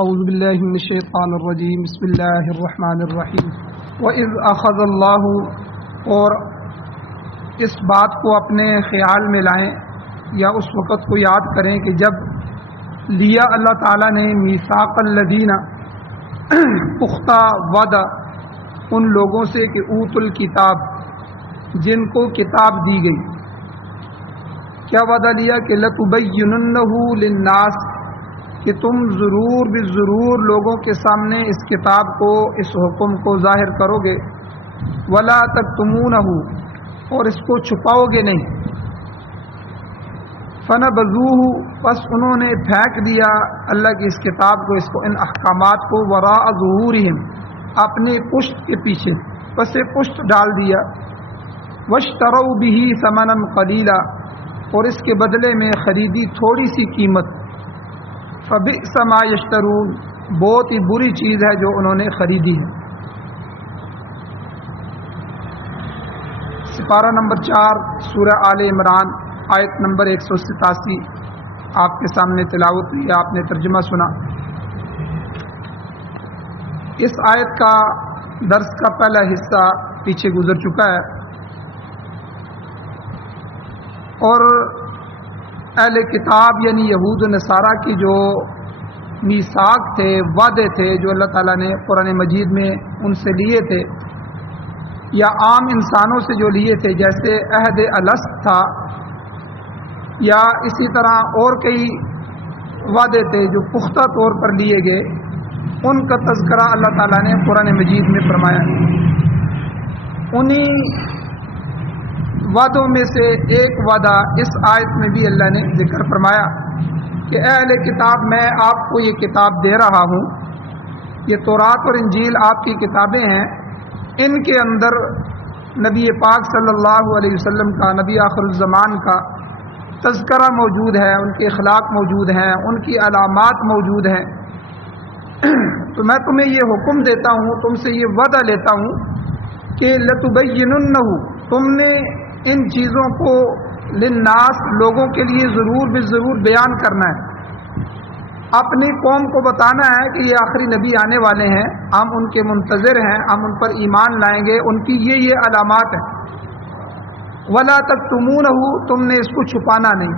اعوذ باللہ من الشیطان الرجیم بسم اللہ الرحمن الرحیم وَإِذْ أَخَذَ اللَّهُ، اور اس بات کو اپنے خیال میں لائیں یا اس وقت کو یاد کریں کہ جب لیا اللہ تعالیٰ نے میثاق الذین پختہ وعدہ ان لوگوں سے کہ اوت الکتاب جن کو کتاب دی گئی، کیا وعدہ لیا کہ لَتُبَيِّنُنَّهُ لِلنَّاسِ، کہ تم ضرور بالضرور لوگوں کے سامنے اس کتاب کو، اس حکم کو ظاہر کرو گے، وَلَا تَكْتُمُونَهُ، اور اس کو چھپاؤ گے نہیں، فَنَبَذُوهُ، پس انہوں نے پھینک دیا اللہ کی اس کتاب کو، اس کو، ان احکامات کو، وَرَاءَ ظُهُورِهِمْ، اپنے پشت کے پیچھے، پس پشت ڈال دیا، وَاشْتَرَوْا بِهِ ثَمَنًا قَلِيلًا، اور اس کے بدلے میں خریدی تھوڑی سی قیمت، فَبِئْسَ مَا يَشْتَرُونَ، بہت ہی بری چیز ہے جو انہوں نے خریدی ہے۔ سپارہ نمبر 4 سورہ آل عمران آیت نمبر 187 آپ کے سامنے تلاوت ہوئی، آپ نے ترجمہ سنا۔ اس آیت کا درس کا پہلا حصہ پیچھے گزر چکا ہے، اور اہل کتاب یعنی یہود و نصارہ کی جو میثاق تھے، وعدے تھے جو اللہ تعالیٰ نے قرآن مجید میں ان سے لیے تھے، یا عام انسانوں سے جو لیے تھے، جیسے عہد الست تھا، یا اسی طرح اور کئی وعدے تھے جو پختہ طور پر لیے گئے، ان کا تذکرہ اللہ تعالیٰ نے قرآن مجید میں فرمایا۔ انہی وعدوں میں سے ایک وعدہ اس آیت میں بھی اللہ نے ذکر فرمایا کہ اے اہل کتاب، میں آپ کو یہ کتاب دے رہا ہوں، یہ تورات اور انجیل آپ کی کتابیں ہیں، ان کے اندر نبی پاک صلی اللہ علیہ وسلم کا، نبی آخر الزمان کا تذکرہ موجود ہے، ان کے اخلاق موجود ہیں، ان کی علامات موجود ہیں۔ تو میں تمہیں یہ حکم دیتا ہوں، تم سے یہ وعدہ لیتا ہوں کہ لَتُبَيِّنُنَّهُ، تم نے ان چیزوں کو للناس، لوگوں کے لیے ضرور بالضرور بیان کرنا ہے، اپنی قوم کو بتانا ہے کہ یہ آخری نبی آنے والے ہیں، ہم ان کے منتظر ہیں، ہم ان پر ایمان لائیں گے، ان کی یہ علامات ہیں۔ وَلَا تَكْتُمُونَهُ، تم نے اس کو چھپانا نہیں۔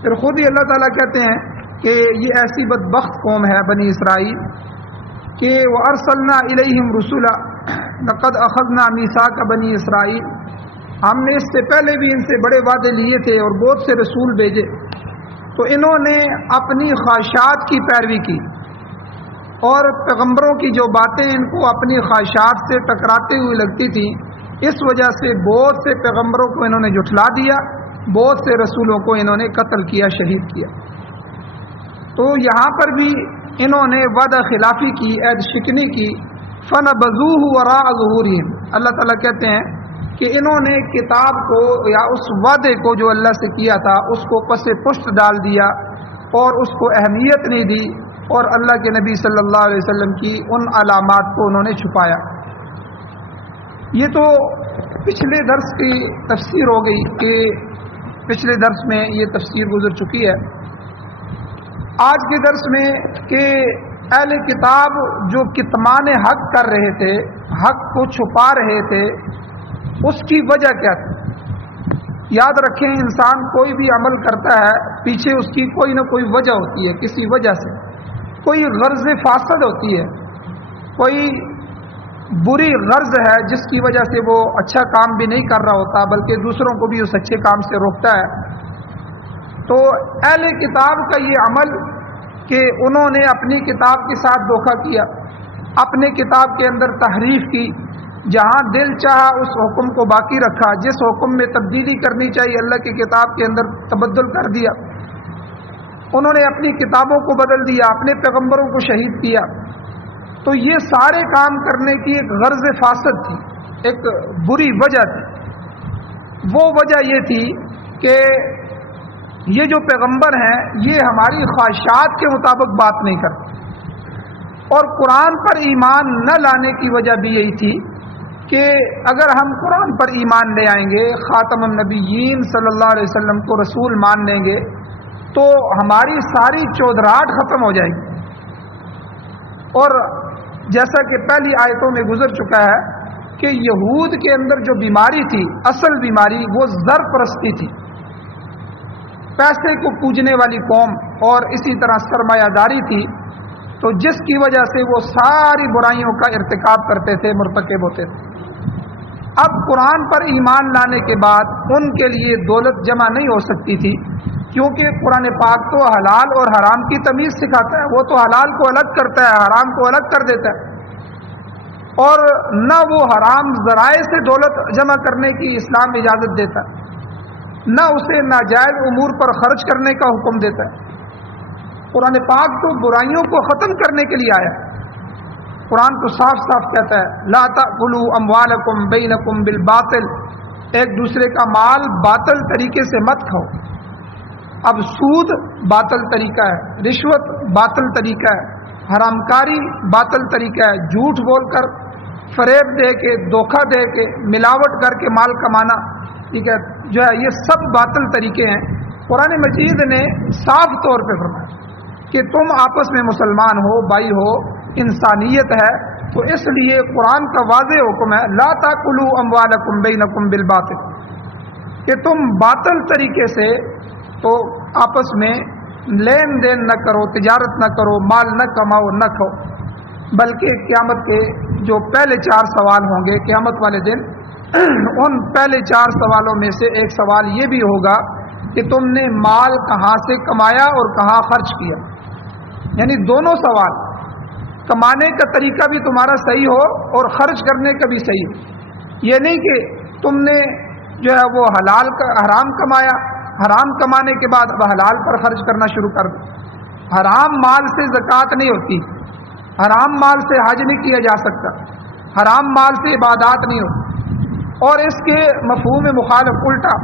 پھر خود ہی اللہ تعالیٰ کہتے ہیں کہ یہ ایسی بدبخت قوم ہے بنی اسرائیل کہ وَأَرْسَلْنَا إِلَيْهِمْ رُسُلًا لَقَدْ أَخَذْنَا مِيثَاقَ بَنِي إِسْرَائِيلَ، ہم نے اس سے پہلے بھی ان سے بڑے وعدے لیے تھے اور بہت سے رسول بھیجے، تو انہوں نے اپنی خواہشات کی پیروی کی، اور پیغمبروں کی جو باتیں ان کو اپنی خواہشات سے ٹکراتے ہوئی لگتی تھیں، اس وجہ سے بہت سے پیغمبروں کو انہوں نے جھٹلا دیا، بہت سے رسولوں کو انہوں نے قتل کیا، شہید کیا۔ تو یہاں پر بھی انہوں نے وعدہ خلافی کی، عہد شکنی کی، فَنَبَذُوهُ وَرَاءَ ظُهُورِهِمْ، اللہ تعالیٰ کہتے ہیں کہ انہوں نے کتاب کو یا اس وعدے کو جو اللہ سے کیا تھا اس کو پس پشت ڈال دیا، اور اس کو اہمیت نہیں دی، اور اللہ کے نبی صلی اللہ علیہ وسلم کی ان علامات کو انہوں نے چھپایا۔ یہ تو پچھلے درس کی تفسیر ہو گئی کہ پچھلے درس میں یہ تفسیر گزر چکی ہے۔ آج کے درس میں کہ اہل کتاب جو کتمان حق کر رہے تھے، حق کو چھپا رہے تھے، اس کی وجہ کیا تھی؟ یاد رکھیں، انسان کوئی بھی عمل کرتا ہے، پیچھے اس کی کوئی نہ کوئی وجہ ہوتی ہے، کسی وجہ سے کوئی غرض فاسد ہوتی ہے، کوئی بری غرض ہے جس کی وجہ سے وہ اچھا کام بھی نہیں کر رہا ہوتا بلکہ دوسروں کو بھی اس اچھے کام سے روکتا ہے۔ تو اہل کتاب کا یہ عمل کہ انہوں نے اپنی کتاب کے ساتھ دھوکہ کیا، اپنے کتاب کے اندر تحریف کی، جہاں دل چاہا اس حکم کو باقی رکھا، جس حکم میں تبدیلی کرنی چاہیے اللہ کی کتاب کے اندر تبدل کر دیا، انہوں نے اپنی کتابوں کو بدل دیا، اپنے پیغمبروں کو شہید کیا۔ تو یہ سارے کام کرنے کی ایک غرض فاسد تھی، ایک بری وجہ تھی۔ وہ وجہ یہ تھی کہ یہ جو پیغمبر ہیں یہ ہماری خواہشات کے مطابق بات نہیں کرتے، اور قرآن پر ایمان نہ لانے کی وجہ بھی یہی تھی کہ اگر ہم قرآن پر ایمان لے آئیں گے، خاتم النبیین صلی اللہ علیہ وسلم کو رسول مان لیں گے، تو ہماری ساری چودراہٹ ختم ہو جائے گی. اور جیسا کہ پہلی آیتوں میں گزر چکا ہے کہ یہود کے اندر جو بیماری تھی، اصل بیماری وہ زر پرستی تھی، پیسے کو پوجنے والی قوم، اور اسی طرح سرمایہ داری تھی، تو جس کی وجہ سے وہ ساری برائیوں کا ارتکاب کرتے تھے، مرتکب ہوتے تھے. اب قرآن پر ایمان لانے کے بعد ان کے لیے دولت جمع نہیں ہو سکتی تھی، کیونکہ قرآن پاک تو حلال اور حرام کی تمیز سکھاتا ہے. وہ تو حلال کو الگ کرتا ہے، حرام کو الگ کر دیتا ہے، اور نہ وہ حرام ذرائع سے دولت جمع کرنے کی اسلام اجازت دیتا ہے، نہ اسے ناجائز امور پر خرچ کرنے کا حکم دیتا ہے. قرآن پاک تو برائیوں کو ختم کرنے کے لیے آیا ہے. قرآن تو صاف صاف کہتا ہے لا تأکلوا اموالکم بینکم بالباطل، ایک دوسرے کا مال باطل طریقے سے مت کھاؤ. اب سود باطل طریقہ ہے، رشوت باطل طریقہ ہے، حرام کاری باطل طریقہ ہے، جھوٹ بول کر، فریب دے کے، دھوکہ دے کے، ملاوٹ کر کے مال کمانا، ٹھیک ہے، جو ہے یہ سب باطل طریقے ہیں. قرآن مجید نے صاف طور پہ فرمایا کہ تم آپس میں مسلمان ہو، بھائی ہو، انسانیت ہے، تو اس لیے قرآن کا واضح حکم ہے لا تاکلوا اموالکم بینکم بالباطل، کہ تم باطل طریقے سے تو آپس میں لین دین نہ کرو، تجارت نہ کرو، مال نہ کماؤ، نہ کھاؤ. بلکہ قیامت کے جو پہلے 4 سوال ہوں گے قیامت والے دن، ان پہلے 4 سوالوں میں سے ایک سوال یہ بھی ہوگا کہ تم نے مال کہاں سے کمایا اور کہاں خرچ کیا. یعنی دونوں سوال، کمانے کا طریقہ بھی تمہارا صحیح ہو اور خرچ کرنے کا بھی صحیح ہو. یہ نہیں کہ تم نے جو ہے وہ حرام کمایا، حرام کمانے کے بعد اب حلال پر خرچ کرنا شروع کر دو. حرام مال سے زکوٰۃ نہیں ہوتی، حرام مال سے حج نہیں کیا جا سکتا، حرام مال سے عبادات نہیں ہوتی. اور اس کے مفہوم مخالف الٹا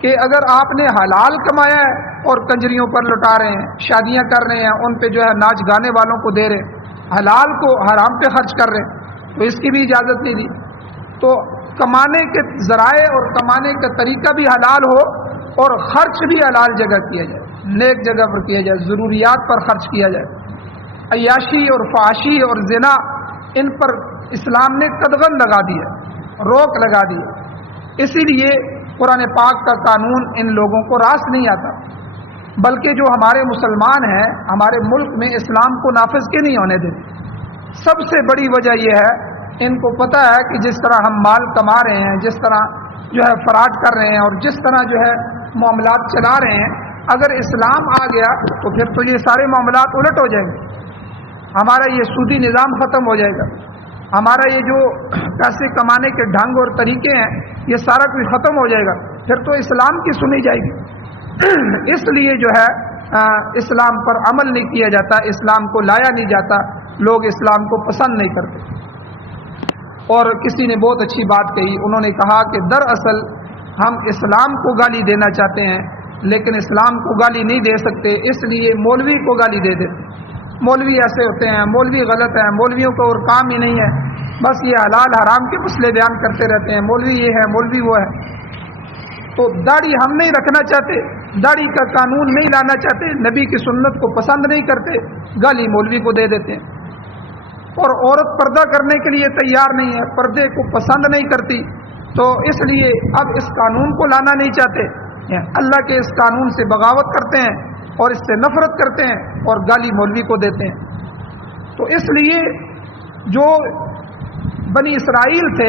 کہ اگر آپ نے حلال کمایا ہے اور کنجریوں پر لٹا رہے ہیں، شادیاں کر رہے ہیں، ان پہ جو ہے ناچ گانے والوں کو دے رہے ہیں، حلال کو حرام پہ خرچ کر رہے ہیں، تو اس کی بھی اجازت نہیں دی. تو کمانے کے ذرائع اور کمانے کا طریقہ بھی حلال ہو اور خرچ بھی حلال جگہ کیا جائے، نیک جگہ پر کیا جائے، ضروریات پر خرچ کیا جائے. عیاشی اور فحاشی اور زنا، ان پر اسلام نے قدغن لگا دی ہے، روک لگا دی ہے. اسی لیے قرآن پاک کا قانون ان لوگوں کو راست نہیں آتا. بلکہ جو ہمارے مسلمان ہیں ہمارے ملک میں اسلام کو نافذ کے نہیں ہونے دیتے. سب سے بڑی وجہ یہ ہے ان کو پتہ ہے کہ جس طرح ہم مال کما رہے ہیں، جس طرح جو ہے فراڈ کر رہے ہیں اور جس طرح جو ہے معاملات چلا رہے ہیں، اگر اسلام آ گیا تو پھر تو یہ سارے معاملات الٹ ہو جائیں گے. ہمارا یہ سودی نظام ختم ہو جائے گا، ہمارا یہ جو پیسے کمانے کے ڈھنگ اور طریقے ہیں یہ سارا کچھ ختم ہو جائے گا، پھر تو اسلام کی سنی جائے گی. اس لیے جو ہے اسلام پر عمل نہیں کیا جاتا، اسلام کو لایا نہیں جاتا، لوگ اسلام کو پسند نہیں کرتے. اور کسی نے بہت اچھی بات کہی، انہوں نے کہا کہ دراصل ہم اسلام کو گالی دینا چاہتے ہیں لیکن اسلام کو گالی نہیں دے سکتے، اس لیے مولوی کو گالی دے دیتے. مولوی ایسے ہوتے ہیں، مولوی غلط ہیں، مولویوں کو اور کام ہی نہیں ہے، بس یہ حلال حرام کے مسئلے بیان کرتے رہتے ہیں، مولوی یہ ہے، مولوی وہ ہے. تو داڑھی ہم نہیں رکھنا چاہتے، داڑھی کا قانون نہیں لانا چاہتے، نبی کی سنت کو پسند نہیں کرتے، گالی مولوی کو دے دیتے ہیں. اور عورت پردہ کرنے کے لیے تیار نہیں ہے، پردے کو پسند نہیں کرتی، تو اس لیے اب اس قانون کو لانا نہیں چاہتے، اللہ کے اس قانون سے بغاوت کرتے ہیں اور اس سے نفرت کرتے ہیں اور گالی مولوی کو دیتے ہیں. تو اس لیے جو بنی اسرائیل تھے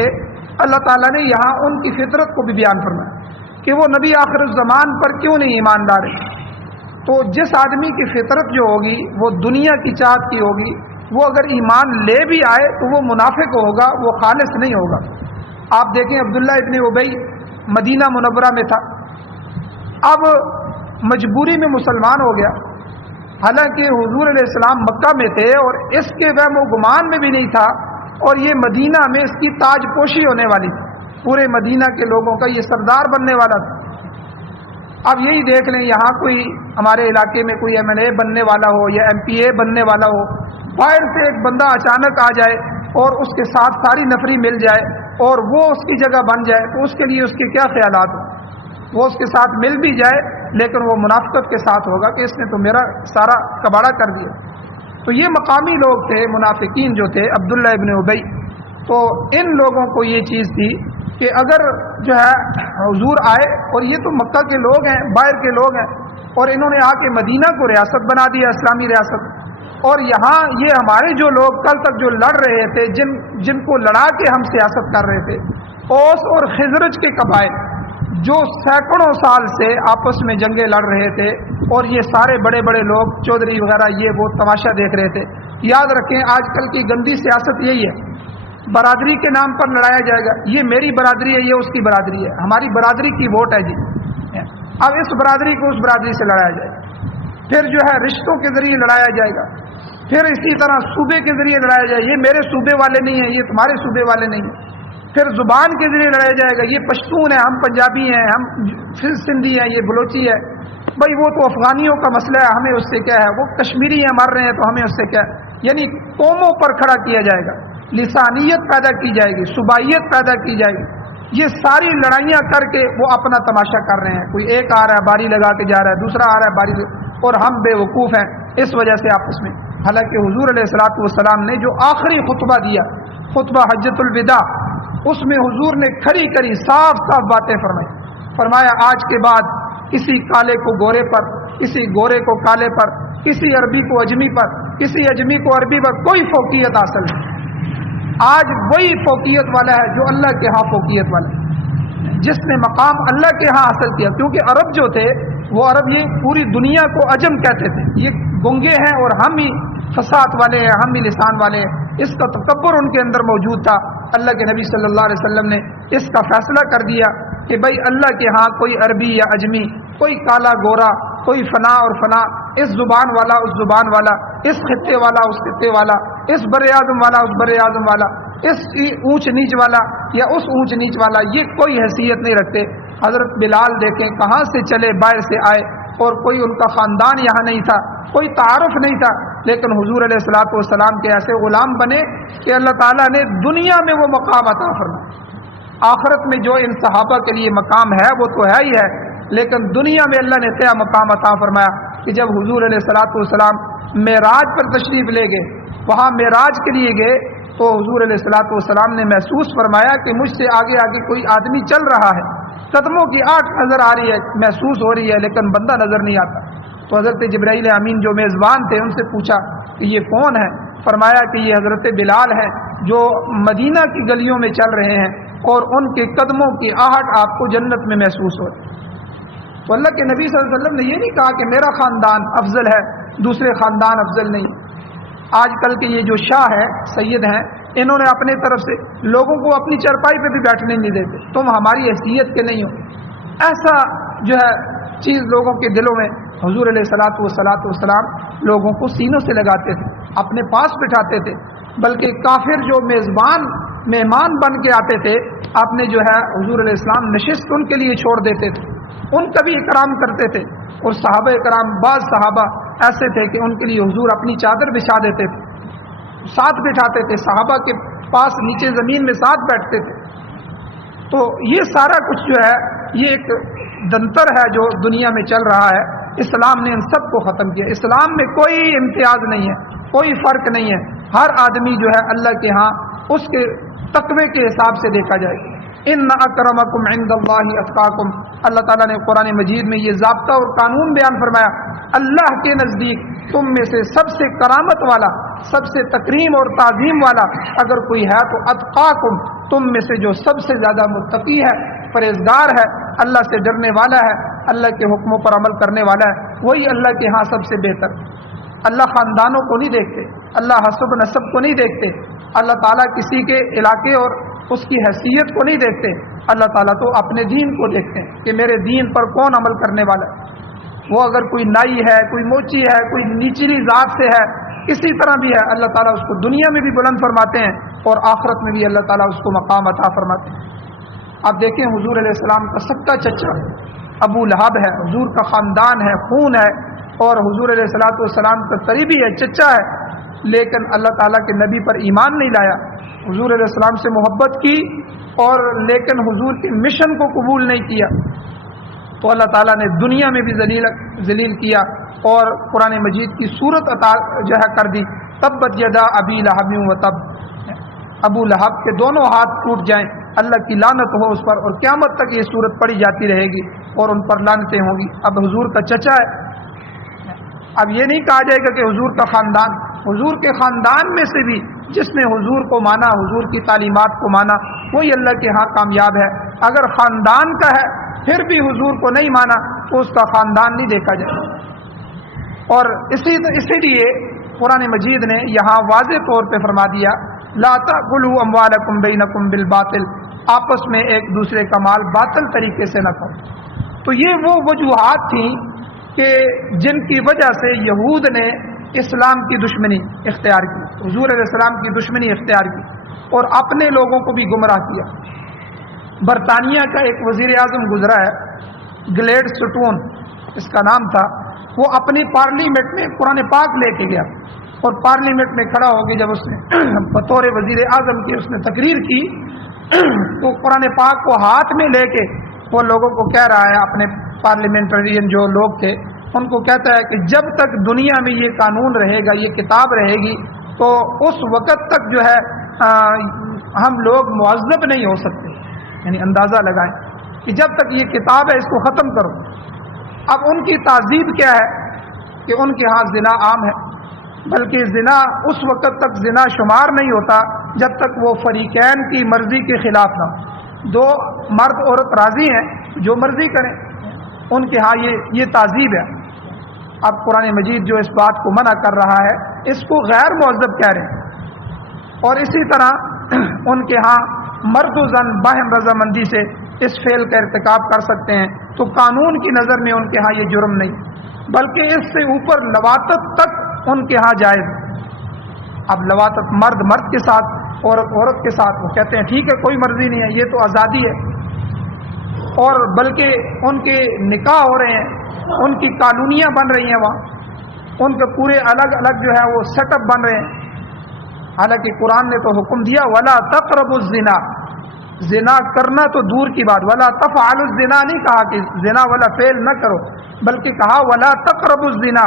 اللہ تعالیٰ نے یہاں ان کی فطرت کو بھی بیان فرمایا کہ وہ نبی آخر الزمان پر کیوں نہیں ایمان لائے. تو جس آدمی کی فطرت جو ہوگی وہ دنیا کی چاہت کی ہوگی، وہ اگر ایمان لے بھی آئے تو وہ منافق ہوگا، وہ خالص نہیں ہوگا. آپ دیکھیں عبداللہ ابن ابی مدینہ منورہ میں تھا، اب مجبوری میں مسلمان ہو گیا، حالانکہ حضور علیہ السلام مکہ میں تھے اور اس کے وہم و گمان میں بھی نہیں تھا، اور یہ مدینہ میں اس کی تاج پوشی ہونے والی تھی، پورے مدینہ کے لوگوں کا یہ سردار بننے والا تھا. اب یہی دیکھ لیں یہاں کوئی ہمارے علاقے میں کوئی MLA بننے والا ہو یا MPA بننے والا ہو، باہر سے ایک بندہ اچانک آ جائے اور اس کے ساتھ ساری نفری مل جائے اور وہ اس کی جگہ بن جائے تو اس کے لیے اس کے کیا خیالات ہوں. وہ اس کے ساتھ مل بھی جائے لیکن وہ منافقت کے ساتھ ہوگا کہ اس نے تو میرا سارا کباڑہ کر دیا۔ تو یہ مقامی لوگ تھے، منافقین جو تھے، عبداللہ ابن ابی، تو ان لوگوں کو یہ چیز تھی کہ اگر جو ہے حضور آئے، اور یہ تو مکہ کے لوگ ہیں، باہر کے لوگ ہیں، اور انہوں نے آ کے مدینہ کو ریاست بنا دیا، اسلامی ریاست، اور یہاں یہ ہمارے جو لوگ کل تک جو لڑ رہے تھے، جن کو لڑا کے ہم سیاست کر رہے تھے، اوس اور خزرج کے قبائل جو سینکڑوں سال سے آپس میں جنگیں لڑ رہے تھے، اور یہ سارے بڑے بڑے لوگ چودھری وغیرہ یہ وہ تماشا دیکھ رہے تھے۔ یاد رکھیں آج کل کی گندی سیاست یہی ہے، برادری کے نام پر لڑایا جائے گا، یہ میری برادری ہے، یہ اس کی برادری ہے، ہماری برادری کی ووٹ ہے جی، اب اس برادری کو اس برادری سے لڑایا جائے گا، پھر جو ہے رشتوں کے ذریعے لڑایا جائے گا، پھر اسی طرح صوبے کے ذریعے لڑایا جائے گا، یہ میرے صوبے والے نہیں ہیں، یہ تمہارے صوبے والے نہیں ہیں، پھر زبان کے ذریعے لڑایا جائے گا، یہ پشتون ہے، ہم پنجابی ہیں، ہم سندھی ہیں، یہ بلوچی ہے، بھائی وہ تو افغانیوں کا مسئلہ ہے، ہمیں اس سے کیا ہے، وہ کشمیری ہیں مر رہے ہیں تو ہمیں اس سے کیا ہے، یعنی قوموں پر کھڑا کیا جائے گا، لسانیت پیدا کی جائے گی، صوبائیت پیدا کی جائے گی، یہ ساری لڑائیاں کر کے وہ اپنا تماشا کر رہے ہیں، کوئی ایک آ رہا ہے باری لگا کے جا رہا ہے، دوسرا آ رہا ہے باری اور ہم بے وقوف ہیں اس وجہ سے آپس میں۔ حالانکہ حضور علیہ الصلوۃ والسلام نے جو آخری خطبہ دیا، خطبہ حجۃ الوداع، اس میں حضور نے کھری کری صاف صاف باتیں فرمائی، فرمایا آج کے بعد کسی کالے کو گورے پر، کسی گورے کو کالے پر، کسی عربی کو اجمی پر، کسی اجمی کو عربی پر کوئی فوقیت حاصل نہیں، آج وہی فوقیت والا ہے جو اللہ کے ہاں فوقیت والا ہے، جس نے مقام اللہ کے ہاں حاصل کیا، کیونکہ عرب جو تھے وہ عرب یہ پوری دنیا کو عجم کہتے تھے، یہ گنگے ہیں اور ہم ہی فصاحت والے ہیں، ہم ہی لسان والے ہیں، اس کا تکبر ان کے اندر موجود تھا۔ اللہ کے نبی صلی اللہ علیہ وسلم نے اس کا فیصلہ کر دیا کہ بھائی اللہ کے ہاں کوئی عربی یا اجمی، کوئی کالا گورا، کوئی فنا اور فنا، اس زبان والا اس زبان والا، اس خطے والا اس خطے والا، اس بر اعظم والا اس بر اعظم والا، اس اونچ نیچ والا یا اس اونچ نیچ والا، یہ کوئی حیثیت نہیں رکھتے۔ حضرت بلال دیکھیں کہاں سے چلے، باہر سے آئے، اور کوئی ان کا خاندان یہاں نہیں تھا، کوئی تعارف نہیں تھا، لیکن حضور علیہ الصلوۃ والسلام کے ایسے غلام بنے کہ اللہ تعالیٰ نے دنیا میں وہ مقام عطا فرمایا۔ آخرت میں جو ان صحابہ کے لیے مقام ہے وہ تو ہے ہی ہے، لیکن دنیا میں اللہ نے کیا مقام عطا فرمایا کہ جب حضور علیہ الصلوۃ والسلام معراج پر تشریف لے گئے، وہاں معراج کے لیے گئے، تو حضور علیہ الصلوۃ والسلام نے محسوس فرمایا کہ مجھ سے آگے آگے کوئی آدمی چل رہا ہے، قدموں کی آٹھ نظر آ رہی ہے، محسوس ہو رہی ہے، لیکن بندہ نظر نہیں آتا۔ تو حضرت جبرائیل امین جو میزبان تھے ان سے پوچھا کہ یہ کون ہے؟ فرمایا کہ یہ حضرت بلال ہیں جو مدینہ کی گلیوں میں چل رہے ہیں، اور ان کے قدموں کی آہٹ آپ کو جنت میں محسوس ہو رہی ہے۔ تو اللہ کے نبی صلی اللہ علیہ وسلم نے یہ نہیں کہا کہ میرا خاندان افضل ہے، دوسرے خاندان افضل نہیں۔ آج کل کے یہ جو شاہ ہے، سید ہیں، انہوں نے اپنے طرف سے لوگوں کو اپنی چرپائی پہ بھی بیٹھنے نہیں دیتے، تم ہماری حیثیت کے نہیں ہو، ایسا جو ہے چیز لوگوں کے دلوں میں۔ حضور علیہ الصلوۃ والسلام لوگوں کو سینوں سے لگاتے تھے، اپنے پاس بٹھاتے تھے، بلکہ کافر جو مہمان بن کے آتے تھے، آپ نے جو ہے حضور علیہ السلام نشست ان کے لیے چھوڑ دیتے تھے، ان کا بھی اکرام کرتے تھے۔ اور صحابہ کرام، بعض صحابہ ایسے تھے کہ ان کے لیے حضور اپنی چادر بچھا دیتے تھے، ساتھ بٹھاتے تھے، صحابہ کے پاس نیچے زمین میں ساتھ بیٹھتے تھے۔ تو یہ سارا کچھ جو ہے یہ ایک دنتر ہے جو دنیا میں چل رہا ہے۔ اسلام نے ان سب کو ختم کیا۔ اسلام میں کوئی امتیاز نہیں ہے، کوئی فرق نہیں ہے، ہر آدمی جو ہے اللہ کے ہاں اس کے تقوی کے حساب سے دیکھا جائے گا۔ ان اکرمکم عند اللہ اتقاکم، اللہ تعالیٰ نے قرآن مجید میں یہ ضابطہ اور قانون بیان فرمایا، اللہ کے نزدیک تم میں سے سب سے کرامت والا، سب سے تکریم اور تعظیم والا اگر کوئی ہے تو اتقاکم، تم میں سے جو سب سے زیادہ متقی ہے، پرہیزگار ہے، اللہ سے ڈرنے والا ہے، اللہ کے حکموں پر عمل کرنے والا ہے، وہی اللہ کے ہاں سب سے بہتر۔ اللہ خاندانوں کو نہیں دیکھتے، اللہ حسب نسب کو نہیں دیکھتے، اللہ تعالیٰ کسی کے علاقے اور اس کی حیثیت کو نہیں دیکھتے، اللہ تعالیٰ تو اپنے دین کو دیکھتے ہیں کہ میرے دین پر کون عمل کرنے والا ہے۔ وہ اگر کوئی نائی ہے، کوئی موچی ہے، کوئی نیچلی ذات سے ہے، کسی طرح بھی ہے، اللہ تعالیٰ اس کو دنیا میں بھی بلند فرماتے ہیں اور آخرت میں بھی اللہ تعالیٰ اس کو مقام عطا فرماتے ہیں۔ آپ دیکھیں حضور علیہ السلام کا سکا چچا ابو لہب ہے، حضور کا خاندان ہے، خون ہے، اور حضور علیہ الصلوۃ والسلام کا قریبی ہے، چچا ہے، لیکن اللہ تعالیٰ کے نبی پر ایمان نہیں لایا، حضور علیہ السلام سے محبت کی اور لیکن حضور کے مشن کو قبول نہیں کیا۔ تو اللہ تعالیٰ نے دنیا میں بھی ذلیل کیا اور قرآن مجید کی صورت عطا جو ہے کر دی، تبت یدا ابی لہب و تب، ابو لہب کے دونوں ہاتھ ٹوٹ جائیں، اللہ کی لعنت ہو اس پر، اور قیامت تک یہ صورت پڑھی جاتی رہے گی اور ان پر لعنتیں ہوں گی۔ اب حضور کا چچا ہے، اب یہ نہیں کہا جائے گا کہ حضور کا خاندان، حضور کے خاندان میں سے بھی جس نے حضور کو مانا، حضور کی تعلیمات کو مانا، وہی اللہ کے ہاں کامیاب ہے۔ اگر خاندان کا ہے پھر بھی حضور کو نہیں مانا تو اس کا خاندان نہیں دیکھا جائے۔ اور اسی لیے قرآن مجید نے یہاں واضح طور پہ فرما دیا، لا تأکلوا اموالکم بینکم بالباطل، آپس میں ایک دوسرے کا مال باطل طریقے سے نہ کھاؤ۔ تو یہ وہ وجوہات تھیں کہ جن کی وجہ سے یہود نے اسلام کی دشمنی اختیار کی، حضور علیہ السلام کی دشمنی اختیار کی اور اپنے لوگوں کو بھی گمراہ کیا۔ برطانیہ کا ایک وزیر اعظم گزرا ہے، گلیڈ سٹون اس کا نام تھا، وہ اپنی پارلیمنٹ میں قرآن پاک لے کے گیا اور پارلیمنٹ میں کھڑا ہو کے جب اس نے بطور وزیر اعظم کی اس نے تقریر کی تو قرآن پاک کو ہاتھ میں لے کے وہ لوگوں کو کہہ رہا ہے، اپنے پارلیمنٹرین جو لوگ تھے ان کو کہتا ہے کہ جب تک دنیا میں یہ قانون رہے گا، یہ کتاب رہے گی، تو اس وقت تک جو ہے ہم لوگ معذب نہیں ہو سکتے۔ یعنی اندازہ لگائیں کہ جب تک یہ کتاب ہے اس کو ختم کرو۔ اب ان کی تہذیب کیا ہے کہ ان کے ہاں زنا عام ہے، بلکہ زنا اس وقت تک زنا شمار نہیں ہوتا جب تک وہ فریقین کی مرضی کے خلاف نہ ہو۔ دو مرد عورت راضی ہیں، جو مرضی کریں، ان کے ہاں یہ تہذیب ہے۔ اب قرآن مجید جو اس بات کو منع کر رہا ہے اس کو غیر معذب کہہ رہے ہیں، اور اسی طرح ان کے ہاں مرد و زن باہم رضامندی سے اس فعل کا ارتکاب کر سکتے ہیں، تو قانون کی نظر میں ان کے ہاں یہ جرم نہیں، بلکہ اس سے اوپر لواطت تک ان کے ہاں جائز۔ اب لواطت مرد مرد کے ساتھ، عورت عورت کے ساتھ، وہ کہتے ہیں ٹھیک ہے کوئی مرضی نہیں ہے، یہ تو آزادی ہے، اور بلکہ ان کے نکاح ہو رہے ہیں، ان کی کالونیاں بن رہی ہیں، وہاں ان کے پورے الگ الگ جو ہے وہ سیٹ اپ بن رہے ہیں۔ حالانکہ قرآن نے تو حکم دیا ولا تقربوا الزنا، زنا کرنا تو دور کی بات، ولا تفعلوا الزنا نہیں کہا کہ زنا والا فعل نہ کرو، بلکہ کہا ولا تقربوا الزنا،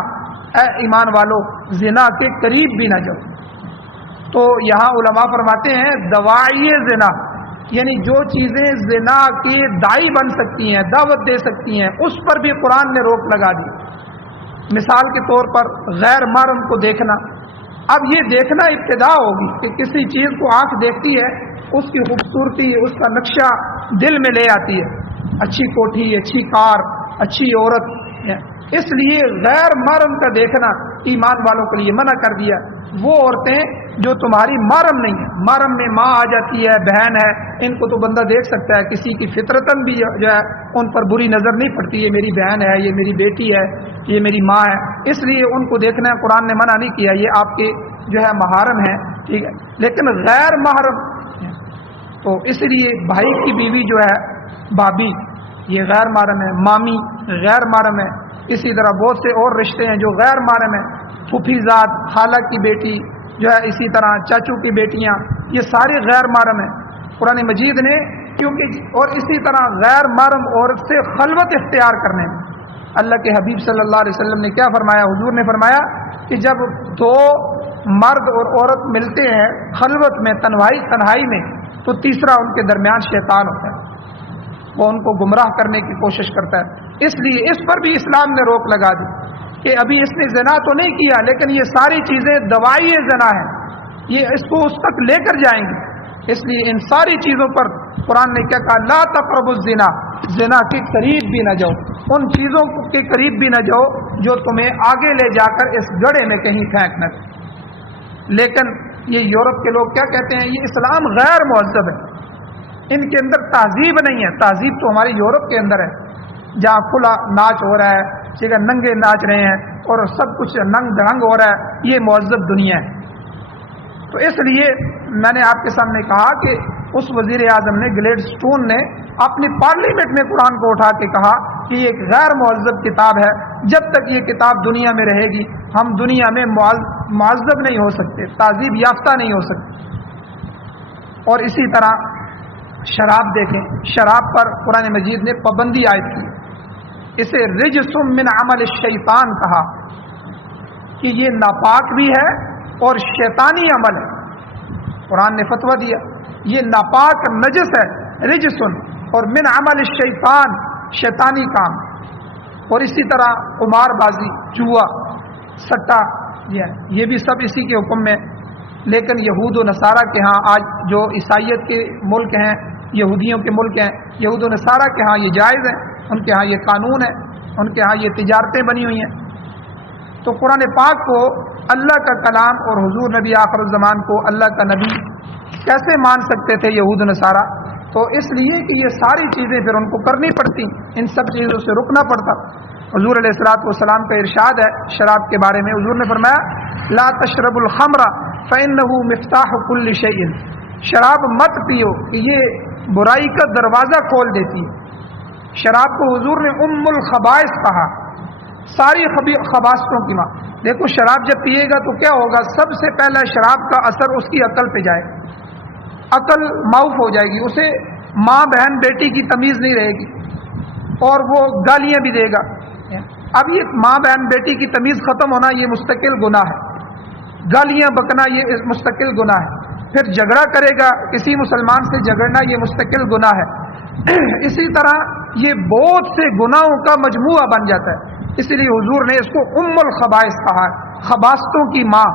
اے ایمان والو زنا کے قریب بھی نہ جاؤ۔ تو یہاں علماء فرماتے ہیں دواعی زنا، یعنی جو چیزیں زنا کے داعی بن سکتی ہیں، دعوت دے سکتی ہیں، اس پر بھی قرآن نے روک لگا دی۔ مثال کے طور پر غیر محرم کو دیکھنا، اب یہ دیکھنا ابتدا ہوگی کہ کسی چیز کو آنکھ دیکھتی ہے، اس کی خوبصورتی، اس کا نقشہ دل میں لے آتی ہے، اچھی کوٹھی، اچھی کار، اچھی عورت، اس لیے غیر محرم کا دیکھنا ایمان والوں کے لیے منع کر دیا۔ وہ عورتیں جو تمہاری محرم نہیں ہیں، محرم میں ماں آ جاتی ہے، بہن ہے، ان کو تو بندہ دیکھ سکتا ہے، کسی کی فطرتاً بھی جو ہے ان پر بری نظر نہیں پڑتی، یہ میری بہن ہے، یہ میری بیٹی ہے، یہ میری ماں ہے، اس لیے ان کو دیکھنا قرآن نے منع نہیں کیا، یہ آپ کے جو ہے محرم ہے، ٹھیک ہے۔ لیکن غیر محرم، تو اس لیے بھائی کی بیوی جو ہے بھابی، یہ غیر محرم ہے، مامی غیر محرم ہے، اسی طرح بہت سے اور رشتے ہیں جو غیر محرم ہیں، پھوپھی ذات، خالہ کی بیٹی جو ہے، اسی طرح چاچو کی بیٹیاں، یہ سارے غیر محرم ہیں۔ قرآن مجید نے کیونکہ اور اسی طرح غیر محرم عورت سے خلوت اختیار کرنے میں اللہ کے حبیب صلی اللہ علیہ وسلم نے کیا فرمایا؟ حضور نے فرمایا کہ جب دو مرد اور عورت ملتے ہیں خلوت میں، تنہائی میں، تو تیسرا ان کے درمیان شیطان ہوتا ہے، وہ ان کو گمراہ کرنے کی کوشش کرتا ہے۔ اس لیے اس پر بھی اسلام نے روک لگا دی کہ ابھی اس نے زنا تو نہیں کیا، لیکن یہ ساری چیزیں دوائی زنا ہیں، یہ اس کو اس تک لے کر جائیں گی، اس لیے ان ساری چیزوں پر قرآن نے کیا کہا؟ لا تقربوا الزنا، زنا کے قریب بھی نہ جاؤ، ان چیزوں کے قریب بھی نہ جاؤ جو تمہیں آگے لے جا کر اس گڑھے میں کہیں پھینک نہ دے۔ لیکن یہ یورپ کے لوگ کیا کہتے ہیں؟ یہ اسلام غیر مہذب ہے، ان کے اندر تہذیب نہیں ہے۔ تہذیب تو ہماری یورپ کے اندر ہے، جہاں کھلا ناچ ہو رہا ہے، جگہ ننگے ناچ رہے ہیں اور سب کچھ ننگ دھڑنگ ہو رہا ہے، یہ مہذب دنیا ہے۔ تو اس لیے میں نے آپ کے سامنے کہا کہ اس وزیر اعظم نے، گلیڈ سٹون نے، اپنی پارلیمنٹ میں قرآن کو اٹھا کے کہا کہ یہ ایک غیر مہذب کتاب ہے، جب تک یہ کتاب دنیا میں رہے گی ہم دنیا میں معذب نہیں ہو سکتے، تہذیب یافتہ نہیں ہو سکتے۔ اور اسی طرح شراب دیکھیں، شراب پر قرآن مجید نے پابندی عائد کی اسے رجسم من عمل الشیطان کہا کہ یہ ناپاک بھی ہے اور شیطانی عمل ہے۔ قرآن نے فتویٰ دیا یہ ناپاک نجس ہے، رجسن، اور من عمل الشیطان، شیطانی کام۔ اور اسی طرح قمار بازی، جوا، سٹا، یہ بھی سب اسی کے حکم میں۔ لیکن یہود و نصارہ کے ہاں آج جو عیسائیت کے ملک ہیں، یہودیوں کے ملک ہیں، یہود و نصارہ کے ہاں یہ جائز ہے، ان کے ہاں یہ قانون ہے، ان کے ہاں یہ تجارتیں بنی ہوئی ہیں۔ تو قرآن پاک کو اللہ کا کلام اور حضور نبی آخر الزمان کو اللہ کا نبی کیسے مان سکتے تھے یہود و نصارہ؟ تو اس لیے کہ یہ ساری چیزیں پھر ان کو کرنی پڑتی، ان سب چیزوں سے رکنا پڑتا۔ حضور علیہ الصلوۃ والسلام کا ارشاد ہے شراب کے بارے میں، حضور نے فرمایا لا تشربوا الخمر فإنه مفتاح كل شيء، شراب مت پیو کہ یہ برائی کا دروازہ کھول دیتی ہے۔ شراب کو حضور نے ام الخبائث کہا، ساری خباثتوں کی ماں۔ دیکھو شراب جب پیے گا تو کیا ہوگا؟ سب سے پہلا شراب کا اثر اس کی عقل پہ جائے، عقل معاف ہو جائے گی، اسے ماں بہن بیٹی کی تمیز نہیں رہے گی، اور وہ گالیاں بھی دے گا۔ اب یہ ماں بہن بیٹی کی تمیز ختم ہونا یہ مستقل گناہ ہے، گالیاں بکنا یہ مستقل گناہ ہے، پھر جھگڑا کرے گا، کسی مسلمان سے جھگڑنا یہ مستقل گناہ ہے۔ اسی طرح یہ بہت سے گناہوں کا مجموعہ بن جاتا ہے، اسی لیے حضور نے اس کو ام الخبائث کہا ہے، خباثتوں کی ماں۔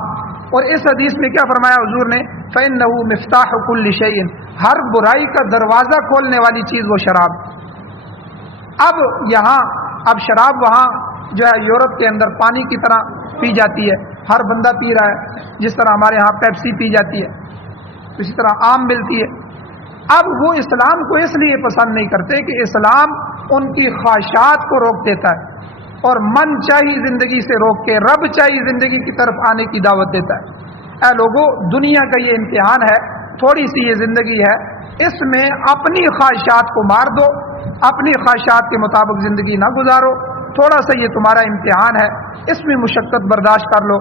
اور اس حدیث میں کیا فرمایا حضور نے؟ فإنه مفتاح كل شيء، ہر برائی کا دروازہ کھولنے والی چیز وہ شراب۔ اب شراب وہاں جو ہے یورپ کے اندر پانی کی طرح پی جاتی ہے، ہر بندہ پی رہا ہے، جس طرح ہمارے ہاں پیپسی پی جاتی ہے، اسی طرح آم ملتی ہے۔ اب وہ اسلام کو اس لیے پسند نہیں کرتے کہ اسلام ان کی خواہشات کو روک دیتا ہے اور من چاہی زندگی سے روک کے رب چاہی زندگی کی طرف آنے کی دعوت دیتا ہے۔ اے لوگو، دنیا کا یہ امتحان ہے، تھوڑی سی یہ زندگی ہے، اس میں اپنی خواہشات کو مار دو، اپنی خواہشات کے مطابق زندگی نہ گزارو، تھوڑا سا یہ تمہارا امتحان ہے، اس میں مشقت برداشت کر لو،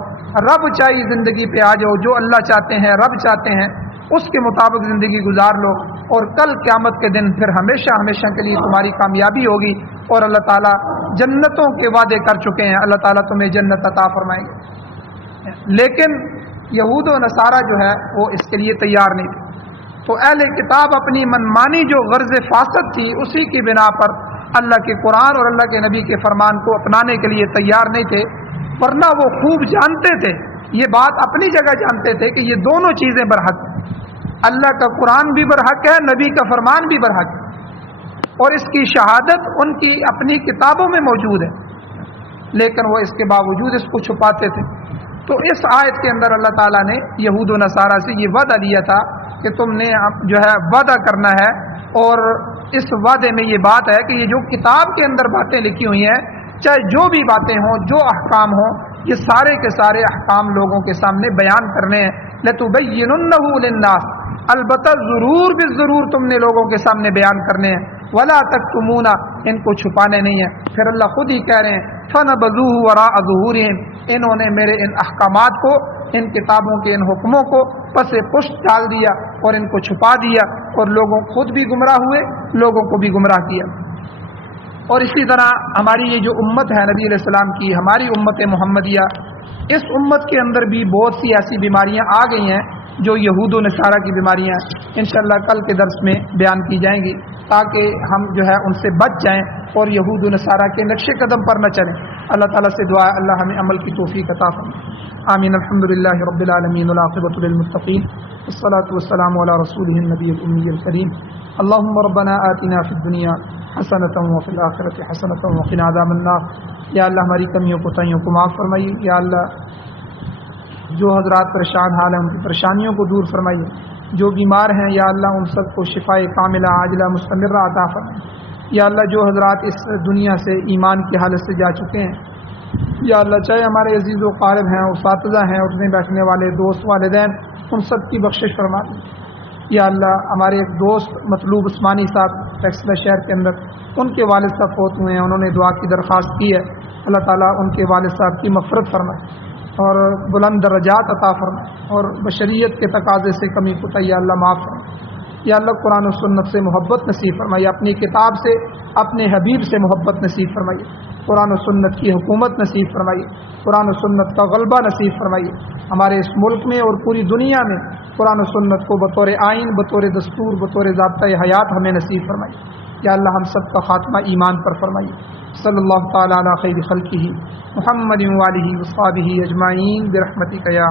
رب چاہی زندگی پہ آ جاؤ، جو اللہ چاہتے ہیں، رب چاہتے ہیں، اس کے مطابق زندگی گزار لو، اور کل قیامت کے دن پھر ہمیشہ ہمیشہ کے لیے تمہاری کامیابی ہوگی، اور اللہ تعالیٰ جنتوں کے وعدے کر چکے ہیں، اللہ تعالیٰ تمہیں جنت عطا فرمائیں گے۔ لیکن یہود و نصارہ جو ہے وہ اس کے لیے تیار نہیں تھے، تو اہل کتاب اپنی منمانی جو غرض فاسد تھی اسی کی بنا پر اللہ کے قرآن اور اللہ کے نبی کے فرمان کو اپنانے کے لیے تیار نہیں تھے، ورنہ وہ خوب جانتے تھے، یہ بات اپنی جگہ جانتے تھے کہ یہ دونوں چیزیں برحق ہیں، اللہ کا قرآن بھی برحق ہے، نبی کا فرمان بھی برحق ہے، اور اس کی شہادت ان کی اپنی کتابوں میں موجود ہے، لیکن وہ اس کے باوجود اس کو چھپاتے تھے۔ تو اس آیت کے اندر اللہ تعالیٰ نے یہود و نصارہ سے یہ وعدہ لیا تھا کہ تم نے جو ہے وعدہ کرنا ہے، اور اس وعدے میں یہ بات ہے کہ یہ جو کتاب کے اندر باتیں لکھی ہوئی ہیں، چاہے جو بھی باتیں ہوں، جو احکام ہوں، یہ سارے کے سارے احکام لوگوں کے سامنے بیان کرنے ہیں۔ لَتُبَيِّنُنَّهُ لِلنَّاسِ، البتہ ضرور بالضرور تم نے لوگوں کے سامنے بیان کرنے ہیں، وَلَا تَكْتُمُونَ، ان کو چھپانے نہیں ہے۔ پھر اللہ خود ہی کہہ رہے ہیں فَنَبَذُوهُ وَرَاءَ ظُهُورِهِمْ، انہوں نے میرے ان احکامات کو، ان کتابوں کے ان حکموں کو پس پشت ڈال دیا اور ان کو چھپا دیا، اور لوگوں خود بھی گمراہ ہوئے، لوگوں کو بھی گمراہ کیا۔ اور اسی طرح ہماری یہ جو امت ہے نبی علیہ السلام کی، ہماری امت محمدیہ، اس امت کے اندر بھی بہت سی ایسی بیماریاں آ گئی ہیں جو یہود و نصارہ کی بیماریاں ہیں، انشاءاللہ کل کے درس میں بیان کی جائیں گی، تاکہ ہم جو ہے ان سے بچ جائیں اور یہود و نصارہ کے نقش قدم پر نہ چلیں۔ اللہ تعالیٰ سے دعا ہے اللہ ہمیں عمل کی توفیق عطا فرمائے، آمین۔ الحمدللہ رب العالمین، والعاقبۃ للمتقین، والصلاة والسلام علی رسولہ النبی الأمی الکریم۔ اللہم ربنا آتنا فی الدنیا حسنۃ وفی الآخرۃ حسنۃ وقنا عذاب النار۔ یا اللہ ہماری کمیوں کوتاہیوں کو معاف فرمائیے، یا اللہ جو حضرات پریشان حال ہیں ان کی پریشانیوں کو دور فرمائیے، جو بیمار ہیں یا اللہ ان سب کو شفاء کاملہ عاجلہ مستمرہ عطا فرمائیے، یا اللہ جو حضرات اس دنیا سے ایمان کی حالت سے جا چکے ہیں، یا اللہ چاہے ہمارے عزیز و قارب ہیں، اساتذہ ہیں، اٹھنے بیٹھنے والے دوست، والدین، ان سب کی بخشش فرما دیں۔ یا اللہ ہمارے ایک دوست مطلوب عثمانی صاحب ٹیکسلا شہر کے اندر، ان کے والد صاحب فوت ہوئے ہیں، انہوں نے دعا کی درخواست کی ہے، اللہ تعالیٰ ان کے والد صاحب کی مغفرت فرمائے اور بلند درجات عطا فرمائے، اور بشریت کے تقاضے سے کمی کوتاہی اللہ معاف فرمائے۔ یا اللہ قرآن و سنت سے محبت نصیب فرمائیے، اپنی کتاب سے، اپنے حبیب سے محبت نصیب فرمائیے، قرآن و سنت کی حکومت نصیب فرمائیے، قرآن و سنت کا غلبہ نصیب فرمائیے، ہمارے اس ملک میں اور پوری دنیا میں قرآن و سنت کو بطور آئین، بطور دستور، بطور ضابطۂ حیات ہمیں نصیب فرمائیے۔ یا اللہ ہم سب کا خاتمہ ایمان پر فرمائیے۔ صلی اللہ تعالی علی خیر خلقہ محمد وآلہ وصحبہ اجمعین برحمتک یا